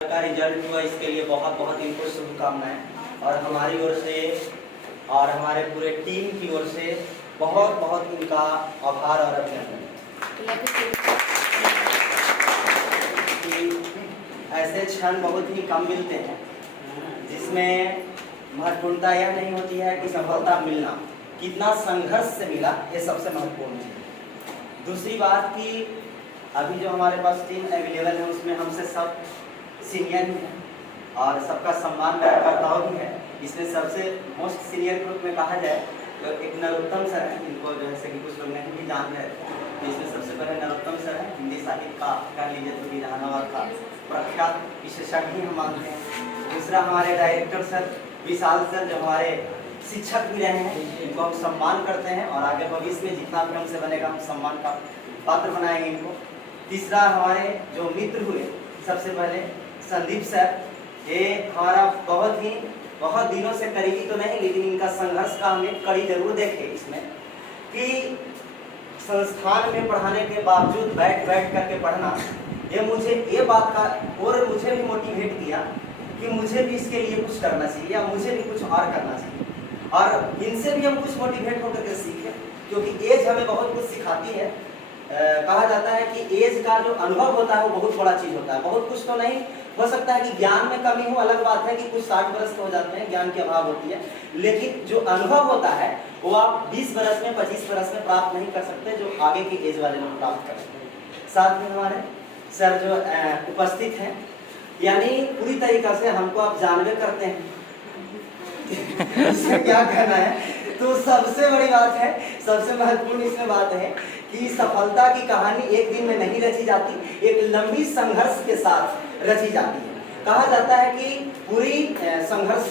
का रिजल्ट हुआ, इसके लिए बहुत बहुत इनको शुभकामनाएं और हमारी ओर से और हमारे पूरे टीम की ओर से बहुत बहुत इनका आभार और अभिनंदन। ऐसे क्षण बहुत ही कम मिलते हैं जिसमें महत्वपूर्णता यह नहीं होती है कि सफलता मिलना कितना संघर्ष से मिला, ये सबसे महत्वपूर्ण है। दूसरी बात कि अभी जो हमारे पास टीम अवेलेबल है उसमें हमसे सब सीनियर ही है और सबका सम्मान कार्यकर्ताओं भी है। इसमें सबसे मोस्ट सीनियर ग्रुप में कहा जाए तो एक नरोत्तम सर हैं, इनको जैसे कि कुछ लोग नहीं भी जान रहे थे, तो इसमें सबसे पहले नरोत्तम सर हैं, हिंदी साहित्य का कह लीजिए तो जहानाबाद का प्रख्यात विशेषज्ञ ही हम मानते हैं। दूसरा हमारे डायरेक्टर सर विशाल सर, जो हमारे शिक्षक भी रहे हैं, इनको हम सम्मान करते हैं और आगे भविष्य में जितना भी हमसे बनेगा हम सम्मान का पात्र बनाएंगे इनको। तीसरा हमारे जो मित्र हुए, सबसे पहले संदीप सर, ये हमारा बहुत दिनों से करीबी तो नहीं, लेकिन इनका संघर्ष का हमें कड़ी जरूर देखे इसमें कि संस्थान में पढ़ाने के बावजूद बैठ करके पढ़ना, ये बात का और मुझे भी मोटिवेट किया कि मुझे भी इसके लिए कुछ करना चाहिए या मुझे भी कुछ और करना चाहिए। और इनसे भी हम कुछ मोटिवेट होकर के सीखे, क्योंकि एज हमें बहुत कुछ सिखाती है। कहा जाता है कि एज का जो अनुभव होता है वो बहुत बड़ा चीज़ होता है। बहुत कुछ तो नहीं हो सकता है कि ज्ञान में कमी हो, अलग बात है कि कुछ 60 वर्ष के हो जाते हैं, ज्ञान की अभाव होती है, लेकिन जो अनुभव होता है वो आप 20 वर्ष में 25 वर्ष में प्राप्त नहीं कर सकते, जो आगे की एज वाले लोग प्राप्त कर सकते हैं। साथ में हमारे सर जो उपस्थित हैं, यानी पूरी तरीक़ा से हमको आप जानवे करते हैं इसमें क्या कहना है। तो सबसे बड़ी बात है, सबसे महत्वपूर्ण इसमें बात है कि सफलता की कहानी एक दिन में नहीं रची जाती, एक लंबी संघर्ष के साथ रची जाती है। कहा जाता है कि पूरी संघर्ष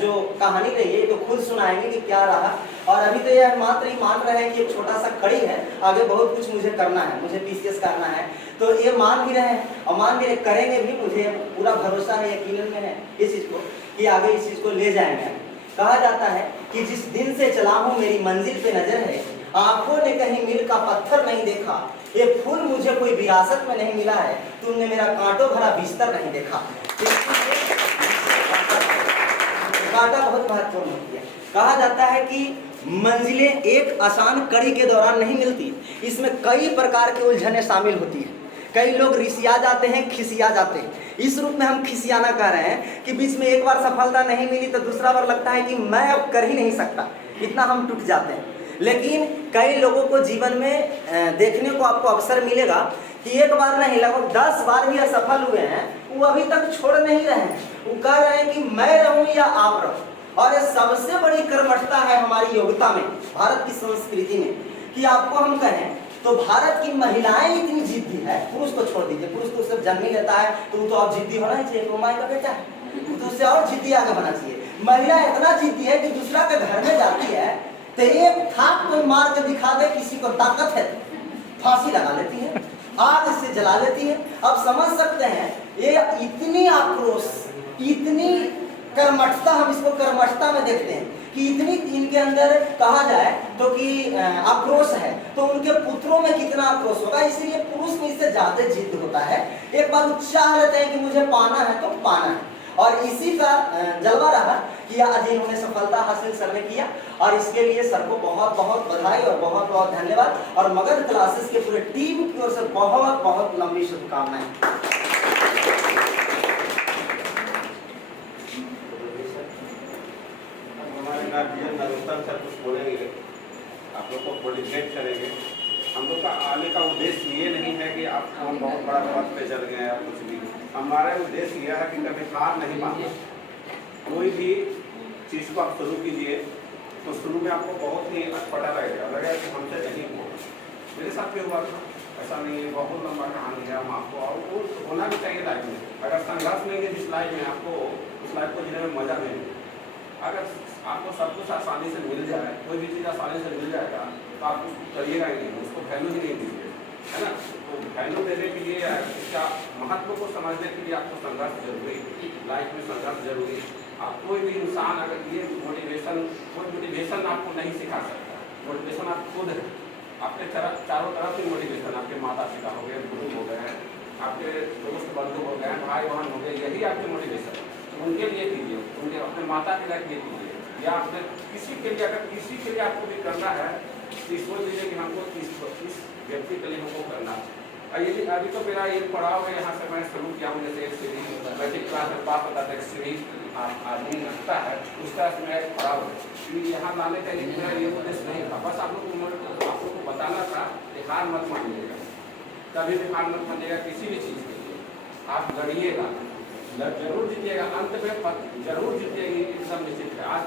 जो कहानी रही है तो खुद सुनाएंगे कि क्या रहा। और अभी तो यह मात्र ही मान रहे हैं कि एक छोटा सा कड़ी है, आगे बहुत कुछ मुझे करना है, मुझे पीसीएस करना है, तो ये मान भी रहे हैं और मान भी करेंगे भी। मुझे पूरा भरोसा है, यकीन में है इस चीज़ को कि आगे इस चीज़ को ले जाएंगे। कहा जाता है कि जिस दिन से चला हूँ मेरी मंजिल पे नजर है, आंखों ने कहीं मील का पत्थर नहीं देखा, ये फूल मुझे कोई विरासत में नहीं मिला है, तुमने मेरा कांटों भरा बिस्तर नहीं देखा। कांटा बहुत महत्वपूर्ण होती है। कहा जाता है कि मंजिलें एक आसान कड़ी के दौरान नहीं मिलती, इसमें कई प्रकार के उलझने शामिल होती है। कई लोग रिसिया जाते हैं, खिसिया जाते हैं। इस रूप में हम खिसियाना कह रहे हैं कि बीच में एक बार सफलता नहीं मिली तो दूसरा बार लगता है कि मैं अब कर ही नहीं सकता, इतना हम टूट जाते हैं। लेकिन कई लोगों को जीवन में देखने को आपको अवसर मिलेगा कि एक बार नहीं, लगभग 10 बार भी असफल हुए हैं, वो अभी तक छोड़ नहीं रहे हैं, वो कह रहे हैं कि मैं रहूं या आप रहो। और ये सबसे बड़ी कर्मठता है हमारी योग्यता में, भारत की संस्कृति में, कि आपको हम कहें तो भारत की महिलाएं इतनी जिद्दी है, पुरुष को छोड़ दीजिए, पुरुष तो सिर्फ जन्म ही लेता है तो वो तो और जिद्दी होना ही चाहिए, वो माई का बेटा है, तो उससे और जिद्दी आगे बढ़ना चाहिए। महिला इतना जिद्दी है कि दूसरा के घर में जाती है तो एक थाप कोई मार के दिखा दे, किसी को ताकत है फांसी लगा लेती है, आग से जला लेती है। अब समझ सकते हैं ये इतनी आक्रोश, इतनी कर्मठता, हम इसको कर्मठता में देखते हैं कि इतनी इनके अंदर कहा जाए तो कि आक्रोश है, तो उनके पुत्रों में कितना आक्रोश होगा। इसलिए पुरुष में इससे ज्यादा जिद होता है, एक बार चाह लेते हैं कि मुझे पाना है तो पाना है। और इसी का जलवा रहा कि आज इन्होंने सफलता हासिल सर ने किया और इसके लिए सर को बहुत बहुत बधाई और बहुत बहुत धन्यवाद। और मगध क्लासेस के पूरे टीम की ओर से बहुत बहुत लंबी शुभकामनाएं। नरोत्तम सर कुछ बोलेंगे, आप लोग को मोटिवेट करेंगे। हम लोग का आने का उद्देश्य ये नहीं है कि आप हम बहुत बड़ा पद पे चल गए या कुछ भी। हमारा उद्देश्य यह है कि कभी हार नहीं मानना। कोई भी चीज़ को आप शुरू कीजिए तो शुरू में आपको बहुत ही अटपटा लगेगा, लगेगा कि हमसे नहीं होगा। मेरे साथ भी हुआ था, ऐसा नहीं है, बहुत लंबा कहानी है। हम आपको और वो होना भी चाहिए लाइफ में। अगर संघर्ष नहीं है जिस लाइफ में, आपको उस लाइफ को जीने में मजा नहीं। अगर आपको सब कुछ आसानी से मिल जाए, कोई भी चीज़ आसानी से मिल जाएगा तो आप उसको करिएगा ही नहीं, उसको वैल्यू ही नहीं दीजिए, है ना। तो वैल्यू देने के लिए, इसका महत्व को समझने के लिए आपको संघर्ष जरूरी, लाइफ में संघर्ष जरूरी। आप कोई भी इंसान अगर ये मोटिवेशन आपको नहीं सिखा सकता। मोटिवेशन आप खुद है, आपके चारों तरफ ही मोटिवेशन, आपके माता पिता हो गए, गुरु हो गए, आपके दोस्त बंधु हो गए, भाई बहन हो गए, यही आपके मोटिवेशन है। उनके लिए कीजिए, उनके अपने माता पिता के लिए कीजिए, या अपने किसी के लिए, अगर किसी के लिए आपको भी करना है तो सोच लीजिए कि हमको इस व्यक्ति के लिए हमको करना है। ये अभी तो मेरा एक पड़ाव है, यहाँ से मैं शुरू किया हूँ, जैसे एक सीढ़ी मैट्रिक क्लास में पास होता था, एक सीढ़ी आदमी रखता है, उस तरह से मेरा एक पड़ाव है। यहाँ लाने का मेरा ये उद्देश्य नहीं था, बस आप लोग को बताना था कि हार मत मानिएगा, कभी भी हार मत मानिएगा किसी भी चीज़ के लिए। आप लड़िएगा, जरूर जीतिएगा, अंत में जरूर जीतिएगी, एकदम निश्चित है। आज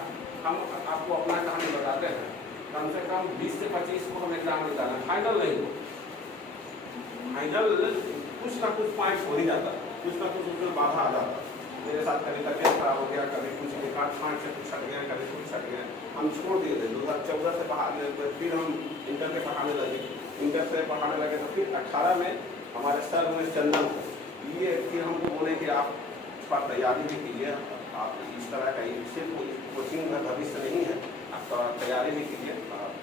हम आपको अपना कहानी बताते हैं, कम से कम 20 से 25 को हम एग्जाम निकालें, फाइनल नहीं हो, फाइनल कुछ ना कुछ पॉइंट हो ही जाता, कुछ ना कुछ उसमें बाधा आ जाता। मेरे साथ कभी तबियत खराब हो गया, कभी कुछ एकाध पॉइंट से कुछ हट गया, कभी कुछ हट गया, हम छोड़ दिए थे। 2014 से पढ़ाने, फिर हम इंटर के पढ़ाने लगे, इंटर से पढ़ाने लगे तो फिर 18 में हमारे सर हुए चंदन ये फिर हमको बोले कि आप पर तैयारी भी कीजिए, आप इस तरह का सिर्फ कोचिंग का भविष्य नहीं है, आप तैयारी भी कीजिए।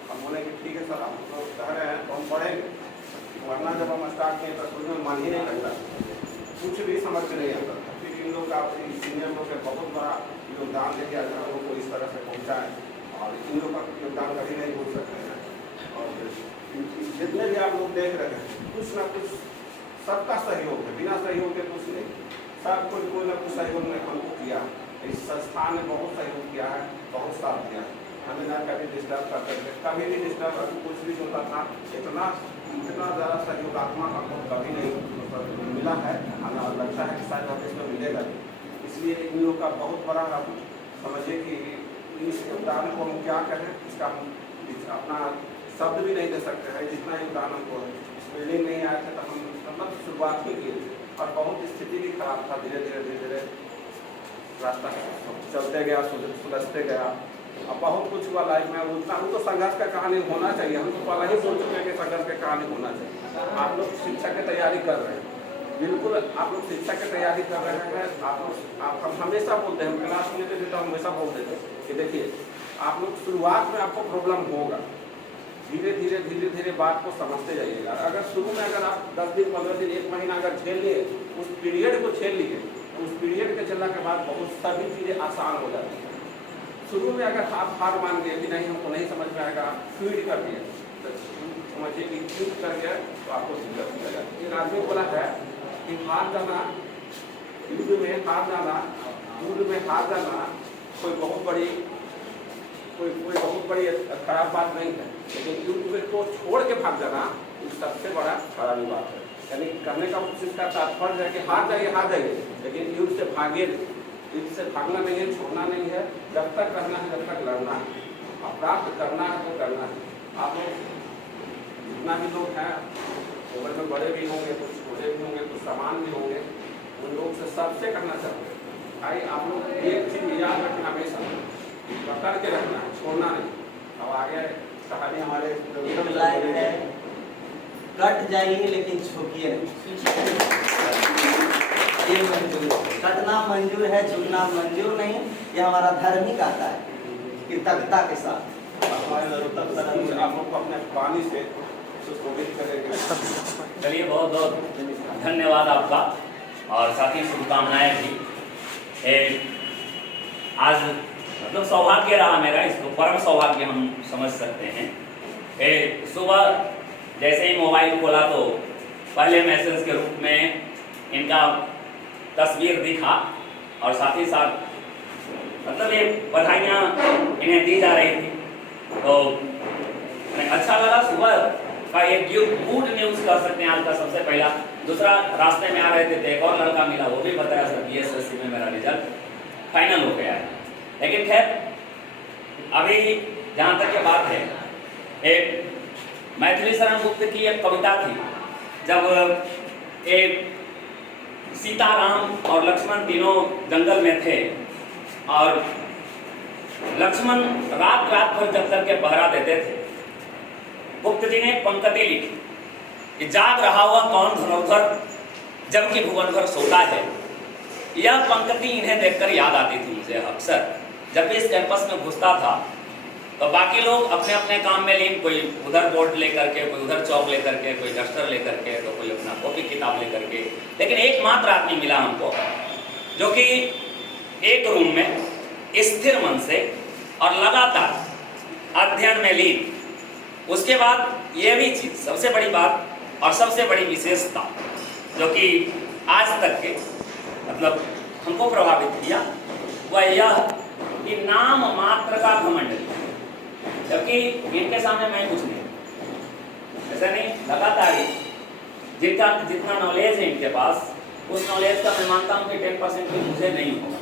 हम बोले कि ठीक है सर, आप लोग कह रहे हैं तो हम पढ़ेंगे, वरना जब हम स्टार्ट किए तो शुरू में मन ही नहीं लगता, कुछ भी समझ में नहीं आता। फिर इन लोग का सीनियर लोग का बहुत बड़ा योगदान लेके आज हम लोग को इस तरह से पहुँचाएँ, और इन लोग का योगदान कभी नहीं भूल सकते हैं। और जितने भी आप लोग देख रहे हैं, कुछ ना कुछ सबका सहयोग है, बिना सहयोग के कुछ नहीं, सब कोई ना कुछ सहयोग में हमको किया। इस संस्थान ने बहुत सहयोग किया है, बहुत साथ दिया है, हमें ना कभी डिस्टर्ब करते थे, कभी भी डिस्टर्ब कुछ भी होता था, इतना ज़्यादा सहयोगात्मक हमको कभी नहीं मिला है, हमें लगता है कि शायद हमें इसमें मिलेगा। इसलिए इन लोग का बहुत बड़ा हम समझिए कि इस योगदान को हम क्या कहें, इसका हम अपना शब्द भी नहीं दे सकते हैं, जितना योगदान हमको है। इस बिल्डिंग नहीं आए थे तो हम मतलब शुरुआत ही किए थे, और बहुत स्थिति भी खराब था, धीरे धीरे रास्ता चलते गया, सुलझते गया, अब बहुत कुछ हुआ लाइफ में। उतना वो तो संघर्ष का कहानी होना चाहिए, हम तो पहले ही सोच चुके हैं कि संघर्ष की कहानी होना चाहिए। आप लोग शिक्षा की तैयारी कर रहे हैं, बिल्कुल आप लोग शिक्षा की तैयारी कर रहे हैं, आप हम हमेशा बोलते हैं, हम क्लास में थे तो हमेशा बोलते थे कि देखिए आप लोग शुरुआत में आपको प्रॉब्लम होगा, धीरे धीरे बात को समझते जाइएगा। अगर शुरू में अगर आप 10 दिन 15 दिन 1 महीना अगर झेल लिए, उस पीरियड को झेल लिए, उस पीरियड के चलने के बाद बहुत सभी चीज़ें आसान हो जाती हैं। शुरू में अगर आप हार मान गए कि नहीं हमको नहीं समझ में आएगा, क्विट कर दिए, तो समझिए कि क्विट कर गया तो आपको दिक्कत हो जाएगा। एक आदमी बोला है कि हार जाना, युद्ध में हार जाना, युद्ध में हार जाना कोई बहुत बड़ी खराब बात नहीं है, लेकिन युद्ध को छोड़ के भाग जाना ये सबसे बड़ा खराबी बात है। यानी करने का इसका तात्पर्य है कि हार जाइए, लेकिन युद्ध से भागिए, युद्ध से भागना नहीं है, छोड़ना नहीं है, जब तक रहना है जब तक लड़ना है, और प्राप्त करना है तो करना है। आप लोग जितना भी लोग हैं, उम्र में बड़े भी होंगे, कुछ छोटे भी होंगे, कुछ समान भी होंगे, उन लोग से सबसे करना चाहते हैं। भाई आप लोग एक चीज़ याद रखना, हमेशा पकड़ के रखना है, छोड़ना नहीं। अब आगे कहानी हमारे है, कट जाइए लेकिन झुकिए नहीं, ये मंजूर, कटना मंजूर है, झुकना मंजूर नहीं। ये हमारा धर्म ही कहता है कि तख्ता के साथ आप लोग को अपने पानी से सुशोभित करेंगे। चलिए बहुत बहुत धन्यवाद आपका, और साथ ही शुभकामनाएं भी। आज मतलब सौभाग्य रहा मेरा, इसको परम सौभाग्य हम समझ सकते हैं। सुबह जैसे ही मोबाइल खोला तो पहले मैसेज के रूप में इनका तस्वीर दिखा, और साथ ही साथ मतलब ये बधाइयाँ इन्हें दी जा रही थी, तो अच्छा लगा। सुबह का एक गुड न्यूज़ कह सकते हैं आज का सबसे पहला। दूसरा, रास्ते में आ रहे थे तो एक और लड़का मिला, वो भी बताया सर BSSC में मेरा रिजल्ट फाइनल हो गया है। लेकिन खैर अभी जहाँ तक की बात है, एक मैथिली शरण गुप्त की एक कविता थी, जब एक सीताराम और लक्ष्मण तीनों जंगल में थे, और लक्ष्मण रात भर जब तक के पहरा देते थे, गुप्त जी ने पंक्ति लिखी कि जाग रहा हुआ कौन धनुर्धर जबकि भुवन भर सोता है। यह पंक्ति इन्हें देखकर याद आती थी मुझे अक्सर, जब भी इस कैंपस में घुसता था तो बाकी लोग अपने अपने काम में लीन, कोई उधर बोर्ड लेकर के, कोई उधर चौक लेकर के, कोई डस्टर लेकर के, तो कोई अपना कॉपी किताब लेकर के। लेकिन एकमात्र आदमी मिला हमको जो कि एक रूम में स्थिर मन से और लगातार अध्ययन में लीन। उसके बाद यह भी चीज, सबसे बड़ी बात और सबसे बड़ी विशेषता जो कि आज तक के मतलब हमको प्रभावित किया, वह यह कि नाम मात्र का घमंड नहीं, जबकि इनके सामने मैं कुछ नहीं, ऐसा नहीं, लगातार ही जिनका जितना नॉलेज है इनके पास, उस नॉलेज का मैं मानता हूँ कि 10% भी मुझे नहीं होगा।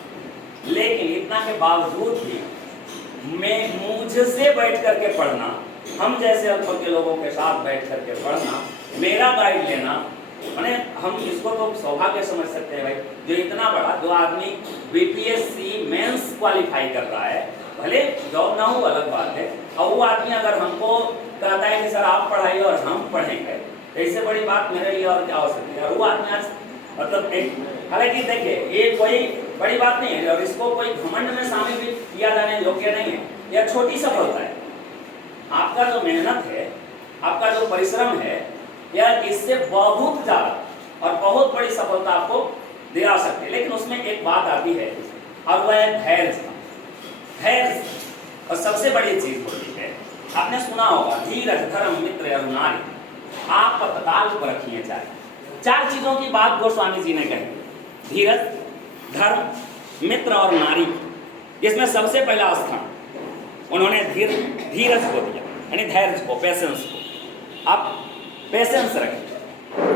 लेकिन इतना के बावजूद भी मैं मुझसे बैठ करके पढ़ना, हम जैसे अल्प के लोगों के साथ बैठ करके पढ़ना, मेरा गाइड लेना, माने हम इसको तो सौभाग्य समझ सकते हैं भाई। जो इतना बड़ा, जो आदमी बीपीएससी मेंस क्वालिफाई कर रहा है, भले जॉब ना हो अलग बात है, और वो आदमी अगर हमको कहता है कि सर आप पढ़ाइए और हम पढ़ेंगे, तो इससे बड़ी बात मेरे लिए और क्या हो सकती है। और वो आदमी आज मतलब एक, हालांकि देखिए ये कोई बड़ी बात नहीं है और इसको कोई घमंड में शामिल भी किया जाने योग्य नहीं है, यह छोटी सफलता है। आपका जो मेहनत है, आपका जो परिश्रम है, यह इससे बहुत ज्यादा और बहुत बड़ी सफलता आपको दिला सकती है। लेकिन उसमें एक बात आती है और वह है धैर्य। धैर्य और सबसे बड़ी चीज होती है, आपने सुना होगा, धीरज धर्म मित्र और नारी आप तत्काल पर रखिए चाहे। 4 चीजों की बात गोस्वामी जी ने कही, धीरज धर्म मित्र और नारी। इसमें सबसे पहला स्थान उन्होंने धीरज को दिया, यानी धैर्य को, पेशेंस को। आप पेशेंस रखें,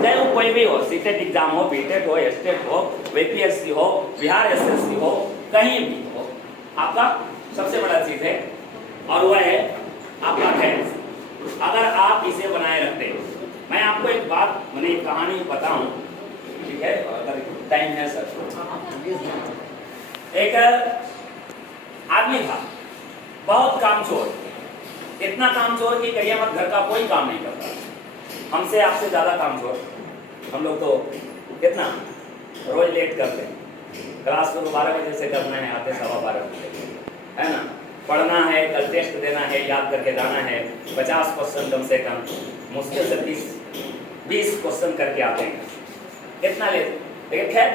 चाहे वो कोई भी हो, सीटेट एग्जाम हो, बीटेट हो, एस्टेट हो, बीपीएससी हो, बिहार एसएससी हो, कहीं भी हो, आपका सबसे बड़ा चीज है और वह है आपका धैर्य। अगर आप इसे बनाए रखते हैं, मैं आपको एक बात, मैंने एक कहानी बताऊं, ठीक है, अगर टाइम है सर। एक आदमी था, बहुत कामचोर, इतना कामचोर कि कहिए मत, घर का कोई काम नहीं करता, हमसे आपसे ज्यादा कामचोर। हम लोग तो कितना रोज लेट करते हैं, क्लास को 12 बजे से करना है, आते 12:15 बजे, है ना, पढ़ना है, कल टेस्ट देना है, याद करके जाना है, 50 क्वेश्चन कम से कम, मुश्किल से 20 क्वेश्चन करके आते हैं, इतना लेते। लेकिन खैर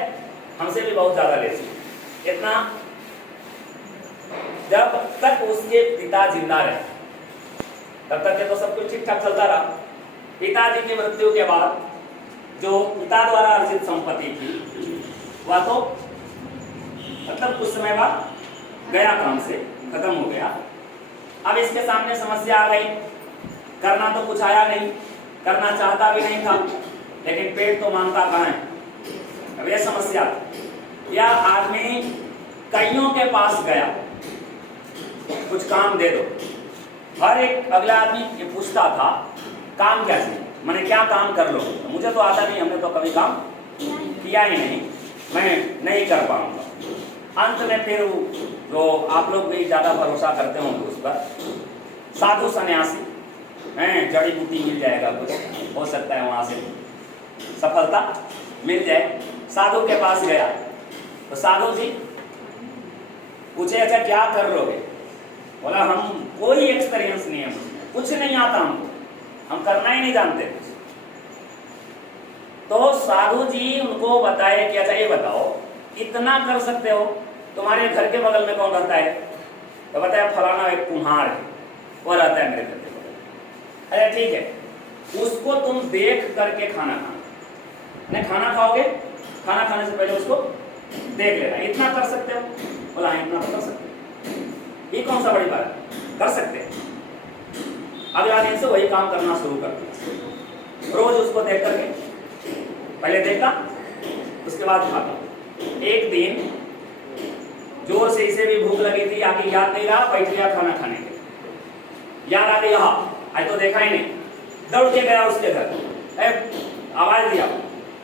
हमसे भी बहुत ज़्यादा लेते, इतना। जब तक उसके पिता जिंदा रहे तब तक के तो सब कुछ ठीक ठाक चलता रहा। पिताजी की मृत्यु के बाद जो पिता द्वारा अर्जित संपत्ति थी, वह तो मतलब कुछ समय बाद गया, काम से खत्म हो गया। अब इसके सामने समस्या आ गई, करना तो कुछ आया नहीं, करना चाहता भी नहीं था, लेकिन पेट तो मांगता कहाँ है। अब यह समस्या, यह आदमी कईयों के पास गया, कुछ काम दे दो। हर एक अगला आदमी ये पूछता था काम क्या चाहिए, मैंने क्या काम कर लो, मुझे तो आता नहीं, हमने तो कभी काम किया ही नहीं, मैं नहीं कर पाऊंगा। अंत में फिर जो आप लोग भी ज़्यादा भरोसा करते होंगे उस पर, साधु सन्यासी हैं, जड़ी बूटी मिल जाएगा, कुछ हो सकता है वहाँ से सफलता मिल जाए। साधु के पास गया तो साधु जी पूछे अच्छा क्या कर लोगे, बोला हम कोई एक्सपीरियंस नहीं है, कुछ नहीं आता हमको, हम करना ही नहीं जानते कुछ। तो साधु जी उनको बताए कि अच्छा ये बताओ इतना कर सकते हो, तुम्हारे घर के बगल में कौन रहता है, तो बताया फलाना एक कुम्हार है, वो रहता है मेरे घर के बगल। अरे ठीक है, उसको तुम देख करके खाना खाना, नहीं खाना खाओगे, खाना खाने से पहले उसको देख लेना, इतना कर सकते हो, बोला हाँ इतना तो कर सकते हो। ये कौन सा बड़ी बात है, कर सकते हैं। अगला दिन से वही काम करना शुरू कर दिया, रोज उसको देख करके, पहले देखा उसके बाद खाता। एक दिन जोर से इसे भी भूख लगी थी, आके याद नहीं रहा, बैठ गया खाना खाने के, याद आ गई हाँ आज तो देखा ही नहीं, दौड़ के गया उसके घर, आवाज दिया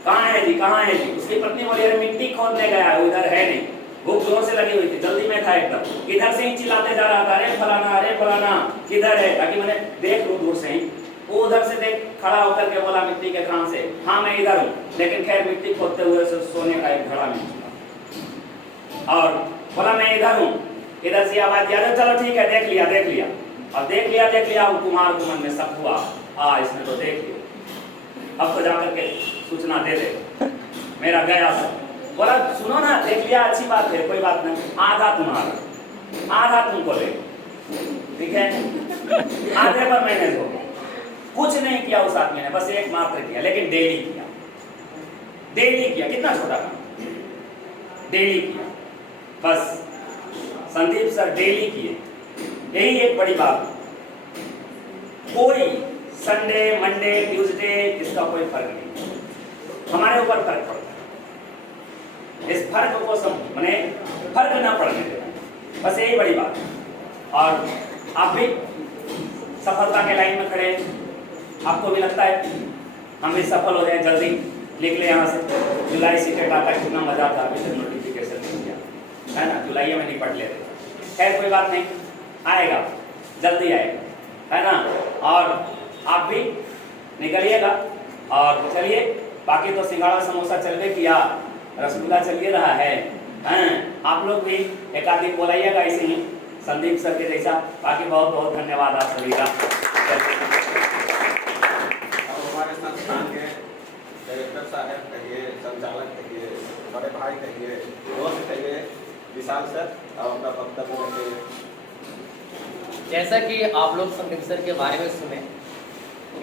कहाँ है जी, कहाँ है जी। उसकी पत्नी बोली अरे मिट्टी खोदने गया है, उधर है नहीं, भूख जोर से लगी हुई थी, जल्दी में था एकदम, इधर से ही चिल्लाते जा रहा था अरे फलाना किधर है, ताकि मैंने देख लूं दूर से ही। वो उधर से देख खड़ा होकर के बोला मिट्टी के काम से हाँ मैं इधर हूँ, लेकिन खैर मिट्टी खोदते हुए सोने का एक घड़ा मिल चुका और बोला मैं इधर हूँ। इधर से आवाज दिया चलो ठीक है देख लिया, अब देख लिया वो कुमार को मन में शक हुआ, इसने तो देख लिया, अब तो जाकर के सूचना दे दे, मेरा गया था। बोला सुनो ना, देख लिया अच्छी बात है, कोई बात नहीं, आधा तुम्हारा, आधा तुमको ले, ठीक है, आधे पर मैनेज हो गया। कुछ नहीं किया उस आदमी ने, बस एक मात्र किया, लेकिन डेली किया, डेली किया, कितना छोटा काम, डेली किया, बस संदीप सर डेली किए, यही एक बड़ी बात। कोई संडे मंडे ट्यूसडे इसका कोई फर्क नहीं, हमारे ऊपर फर्क पड़ता है, इस फर्क को माने फर्क ना पड़ने देना, बस यही बड़ी बात है। और आप भी सफलता के लाइन में खड़े, आपको भी लगता है हम भी सफल हो जाए, जल्दी लिख ले यहाँ से, जुलाई सीटेट आता है, कितना मजा आता है, अभी तक नोटिफिकेशन नहीं किया है ना, जुलाई में निपट लेते, खैर कोई बात नहीं, आएगा, जल्दी आएगा, है ना। और आप भी निकलिएगा, और चलिए, बाकी तो सिंघाड़ा समोसा चल गए किया, रसगुल्ला चलिए रहा है, हैं, आप लोग भी एक आदमी बोलाइएगा ऐसे ही संदीप सर के जैसा। बाकी बहुत बहुत धन्यवाद आप सभी का। हमारे संस्थान के डायरेक्टर साहब कहिए, संचालक कहिए, बड़े भाई कहिए, दोस्त कहिए, विशाल सर, और उनका वक्तव्य रखिए। जैसा कि आप लोग संदीप सर के बारे में सुने,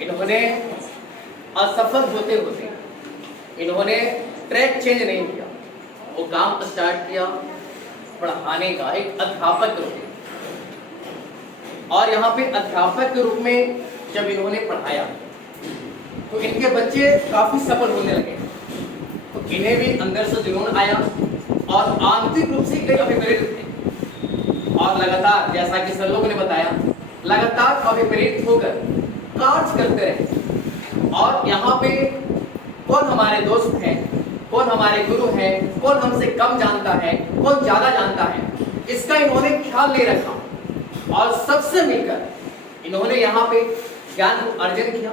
इन्होंने असफल होते होते इन्होंने ट्रैक चेंज नहीं किया, वो काम स्टार्ट किया पढ़ाने का, एक अध्यापक के रूप में। और यहाँ पे अध्यापक के रूप में जब इन्होंने पढ़ाया तो इनके बच्चे काफी सफल होने लगे, तो इन्हें भी अंदर से जुनून आया और आंतरिक रूप से कई अभिप्रेरित थे, और लगातार जैसा कि सर लोगों ने बताया, लगातार अभिप्रेरित होकर कार्य करते रहे। और यहाँ पे कौन हमारे दोस्त हैं, कौन हमारे गुरु हैं, कौन हमसे कम जानता है, कौन ज्यादा जानता है, इसका इन्होंने ख्याल नहीं रखा, और सबसे मिलकर इन्होंने यहाँ पे ज्ञान को अर्जन किया,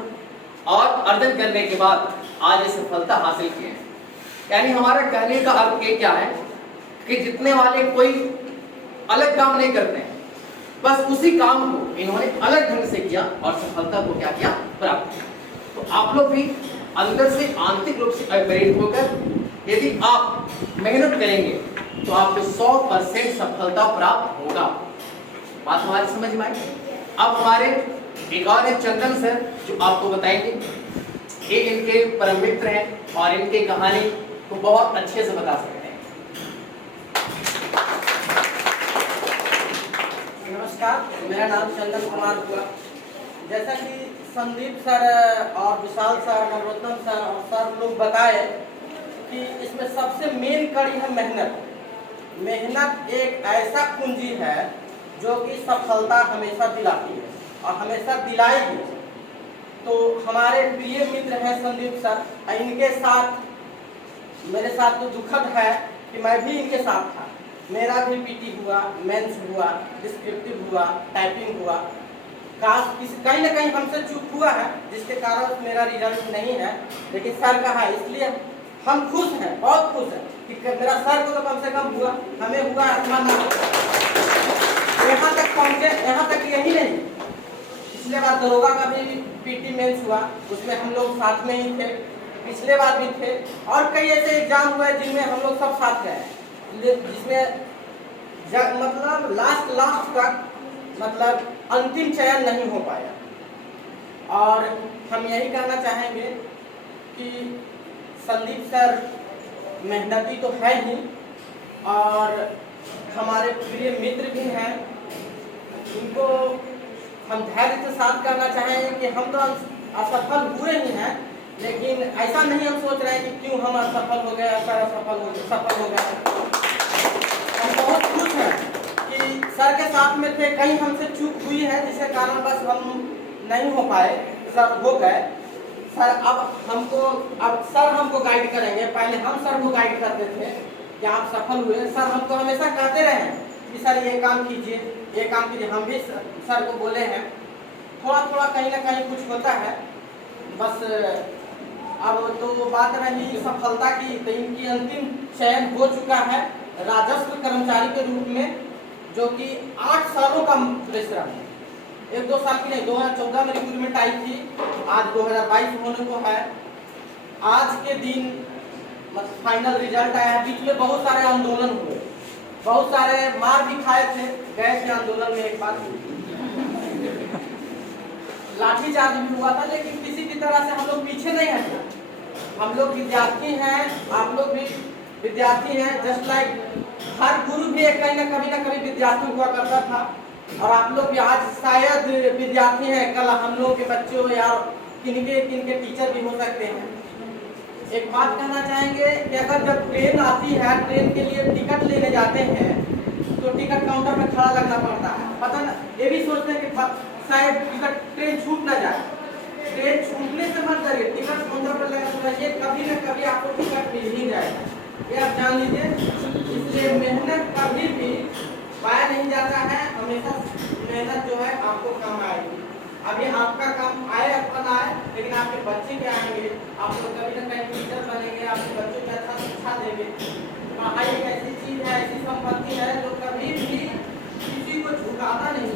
और अर्जन करने के बाद आज ये सफलता हासिल की है। यानी हमारा कहने का अर्थ ये क्या है कि जितने वाले कोई अलग काम नहीं करते हैं, बस उसी काम को इन्होंने अलग ढंग से किया और सफलता को क्या किया, प्राप्त किया। तो आप लोग भी अंदर से आंतरिक रूप से प्रेरित होकर यदि आप मेहनत करेंगे तो आपको 100% सफलता प्राप्त होगा। बात हमारी समझ में आई। अब हमारे एक और है चंदन सर, जो आपको बताएंगे, ये इनके परम मित्र हैं और इनकी कहानी को बहुत अच्छे से बता सकते हैं। नमस्कार, मेरा नाम चंदन कुमार हुआ। जैसा कि संदीप सर और विशाल सर, नवरत्न सर और सर लोग बताए कि इसमें सबसे मेन कड़ी है मेहनत। मेहनत एक ऐसा कुंजी है जो कि सफलता हमेशा दिलाती है और हमेशा दिलाएगी। तो हमारे प्रिय मित्र हैं संदीप सर, इनके साथ मेरे साथ तो दुखद है कि मैं भी इनके साथ था। मेरा भी पीटी हुआ, मेंस हुआ, डिस्क्रिप्टिव हुआ, टाइपिंग हुआ। कहीं ना कहीं हमसे चूक हुआ है, जिसके कारण मेरा रिजल्ट नहीं है, लेकिन सर का है, इसलिए हम खुश हैं, बहुत खुश हैं कि मेरा सर को तो कम से कम हुआ, हमें हुआ ना। यहाँ तक पहुँचे, यहाँ तक यही नहीं, पिछले बार दरोगा का भी पीटी मेंस हुआ, उसमें हम लोग साथ में ही थे, पिछले बार भी थे, और कई ऐसे एग्जाम हुए जिनमें हम लोग सब साथ गए, जिसमें मतलब लास्ट तक मतलब अंतिम चयन नहीं हो पाया। और हम यही कहना चाहेंगे कि संदीप सर मेहनती तो है ही, और हमारे प्रिय मित्र भी हैं। उनको हम धैर्य के साथ कहना चाहेंगे कि हम तो असफल हुए ही हैं, लेकिन ऐसा नहीं हम सोच रहे हैं कि क्यों हम असफल हो गए, सफल हो गए। हम बहुत खुश हैं कि सर के साथ में थे, कहीं हमसे चूक हुई है जिसके कारण बस हम नहीं हो पाए, सर हो गए। सर अब सर हमको गाइड करेंगे। पहले हम सर को गाइड करते थे कि आप सफल हुए, सर हमको हमेशा कहते रहे कि सर ये काम कीजिए, ये काम कीजिए। हम भी सर को बोले हैं, थोड़ा थोड़ा कहीं ना कहीं कुछ होता है। बस अब तो बात रही सफलता की, तो इनकी अंतिम चयन हो चुका है राजस्व कर्मचारी के रूप में, जो कि 8 सालों का परिश्रम है। एक दो साल की नहीं, 2014 में रिक्रूटमेंट आई थी, आज 2022 होने को है। आज के दिन मतलब फाइनल रिजल्ट आया है। बीच में बहुत सारे आंदोलन हुए, बहुत सारे मार भी खाए थे। गए थे आंदोलन में, एक बार लाठीचार्ज भी हुआ था, लेकिन किसी भी तरह से हम लोग पीछे नहीं हटे। हम लोग विद्यार्थी हैं, आप लोग भी विद्यार्थी हैं। जस्ट लाइक हर गुरु भी एक कहीं ना कभी विद्यार्थी हुआ करता था, और आप लोग भी आज शायद विद्यार्थी हैं, कल हम लोग के बच्चे हो या किनके टीचर भी हो सकते हैं। एक बात कहना चाहेंगे कि अगर जब ट्रेन आती है, ट्रेन के लिए टिकट लेने जाते हैं तो टिकट काउंटर में खड़ा लगना पड़ता है। पता न, ये भी सोचते हैं कि शायद टिकट ट्रेन छूट ना जाए। ट्रेन छूटने से मत डरिए, टिकट काउंटर पर लगा रहिए, कभी न कभी आपको टिकट मिल ही जाएगा, ये आप जान लीजिए। इसलिए मेहनत कभी भी पाया नहीं जाता है, हमेशा मेहनत जो है आपको काम आएगी। अभी आपका काम आए अपन आए, लेकिन आपके बच्चे क्या आएंगे, आप लोग कभी न कहीं टीचर बनेंगे, आपके बच्चों को अच्छा शिक्षा देंगे। पढ़ाई एक ऐसी चीज है, ऐसी संपत्ति है जो कभी भी किसी को झुकाता नहीं।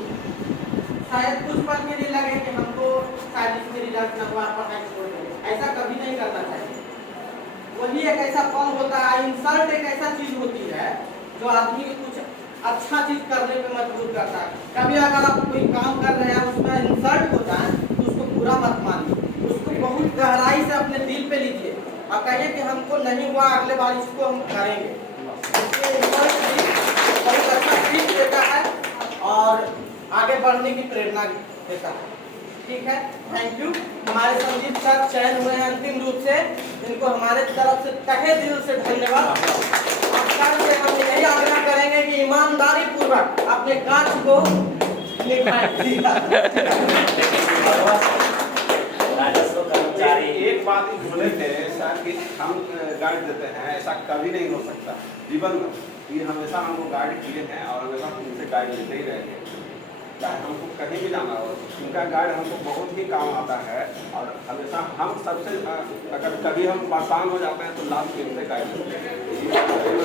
शायद कुछ पल के लिए लगे कि हमको शायद इसमें रिजल्ट न हुआ, पढ़ाई छोड़ देंगे, ऐसा कभी नहीं करना चाहिए। वही एक ऐसा पल होता है, इंसल्ट एक ऐसा चीज होती है जो आदमी को कुछ अच्छा चीज करने पे मजबूर करता है। कभी अगर आप कोई काम कर रहे हैं, उसमें इंसल्ट होता है तो उसको बुरा मत मानिए, उसको बहुत गहराई से अपने दिल पे लीजिए और कहिए कि हमको नहीं हुआ, अगले बार इसको हम करेंगे। इससे इंसल्ट भी बहुत अच्छा सीख देता है और आगे बढ़ने की प्रेरणा देता है। ठीक है, थैंक यू। हमारे संदीप सर चयन हुए हैं अंतिम रूप से, इनको हमारे तरफ से तहे दिल से धन्यवाद। सर से हम यही आग्रह करेंगे कि ईमानदारी पूर्वक अपने कार्य को निभाएं। राजस्व कर्मचारी एक बात ही बोले थे सर कि हम गाइड देते हैं, ऐसा कभी नहीं हो सकता जीवन में। ये हमेशा हमको गाइड किए हैं और हमेशा उनसे गाइड लेते ही रहेंगे, चाहे हमको कहीं भी जाना हो। उनका गाइड हमको बहुत ही काम आता है और हमेशा हम सबसे अगर कभी हम परेशान हो जाते हैं तो लास्ट में उनसे गाइड लेते हैं।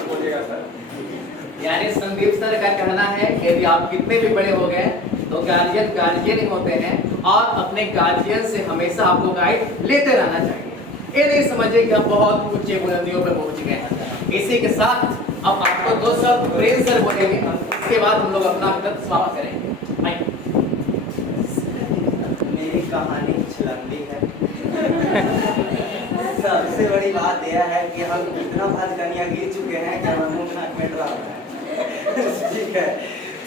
बोलिएगा सर। यानी संदीप सर का कहना है कि यदि आप कितने भी बड़े हो गए तो गार्जियन ही होते हैं और अपने गार्जियन से हमेशा आपको गाइड लेते रहना चाहिए। ये नहीं समझिए कि आप बहुत ऊंचे बुलंदियों पर पहुंच गए हैं। इसी के साथ अब आपको दो शब्द प्रेम सर बोलेंगे, इसके बाद हम लोग अपना वक्त समाप्त करेंगे। मेरी कहानी लंबी है। सबसे बड़ी बात यह है कि हम इतना भजगनिया गिर चुके हैं कि हम मुंह नाक में ड्रा रहे हैं। ठीक है,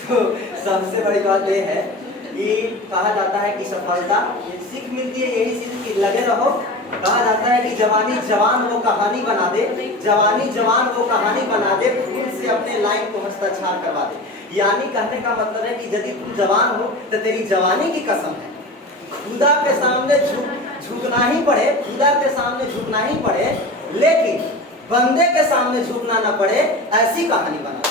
तो सबसे बड़ी बात यह है कि कहा जाता है कि सफलता सीख मिलती है यही चीज कि लगे रहो। कहा जाता है कि जवानी जवान वो कहानी बना दे, जवानी जवान वो कहानी बना दे, फूल से अपने लाइन को हस्ताक्षर करवा दे। यानी कहने का मतलब है कि यदि तुम जवान हो तो तेरी जवानी की कसम है, खुदा के सामने झुकना ही पड़े, खुदा के सामने झुकना ही पड़े, लेकिन बंदे के सामने झुकना ना पड़े, ऐसी कहानी बना।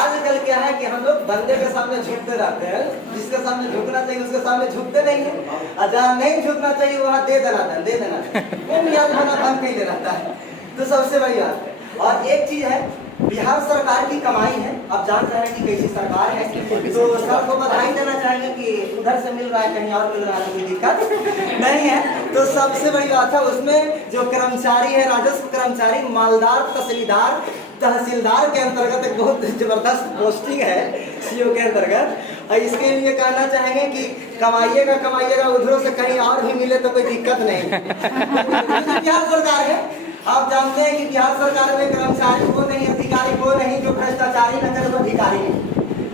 आजकल क्या है कि हम लोग बंदे के सामने झुकते रहते हैं, जिसके सामने झुकना चाहिए उसके सामने झुकते नहीं है, जहाँ नहीं झुकना चाहिए वहाँ दे देना वो मियाद होना बंद नहीं रहता है। तो सबसे बड़ी बात है। और एक चीज है, बिहार सरकार की कमाई है, अब जान रहे हैं कि कैसी सरकार है, तो सर को बधाई देना चाहेंगे कि उधर से मिल रहा है कहीं और मिल रहा है, कोई दिक्कत नहीं है। तो सबसे बड़ी बात है उसमें जो कर्मचारी है, राजस्व कर्मचारी, मालदार, तहसीलदार के अंतर्गत एक बहुत जबरदस्त पोस्टिंग है सीओ के अंतर्गत। इसके लिए कहना चाहेंगे कि कमाइएगा उधरों से कहीं और भी मिले तो कोई दिक्कत नहीं। बिहार सरकार है, आप जानते हैं कि बिहार सरकार में कर्मचारी वो नहीं, अधिकारी वो नहीं जो भ्रष्टाचारी न करे, अधिकारी नहीं,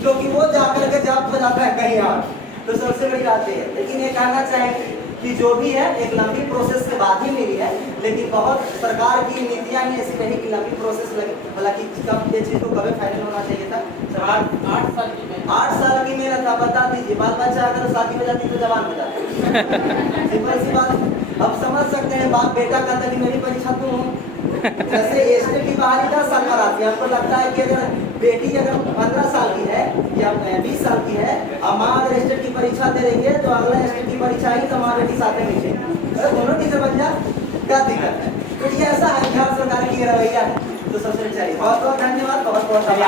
क्योंकि वो जाकर के जॉब हो जाता है कहीं और। तो सबसे बड़ी बात है, लेकिन ये कहना चाहेंगे कि जो भी है एक लंबी प्रोसेस के बाद ही मिली है, लेकिन बहुत सरकार की नीतियां ही ऐसी रही कि लंबी प्रोसेस लगी। हालांकि कब ये चीज को कभी फाइनल होना चाहिए था? 8 साल की मेहनत। 8 साल की मेहनत। आप बता दीजिए, बाल बच्चा अगर शादी हो जाती तो जवान हो जाती। सिंपल सी बात। अब समझ सकते हैं, बाप बेटा कहता कि मेरी परीक्षा तुम हो। जैसे एस्टेट की बहाली 10 साल पर आती है, हमको लगता है कि अगर बेटी अगर 15 साल की है या 20 साल की है और माँ अगर एस्टेट की परीक्षा दे रही है तो अगला एस्टेट की परीक्षा ही तो माँ बेटी साथ में लिखेगी, दोनों टीचर बन जा, क्या दिक्कत है? तो ये ऐसा है, बिहार सरकार की रवैया है। तो सबसे चाहिए बहुत बहुत धन्यवाद, बहुत बहुत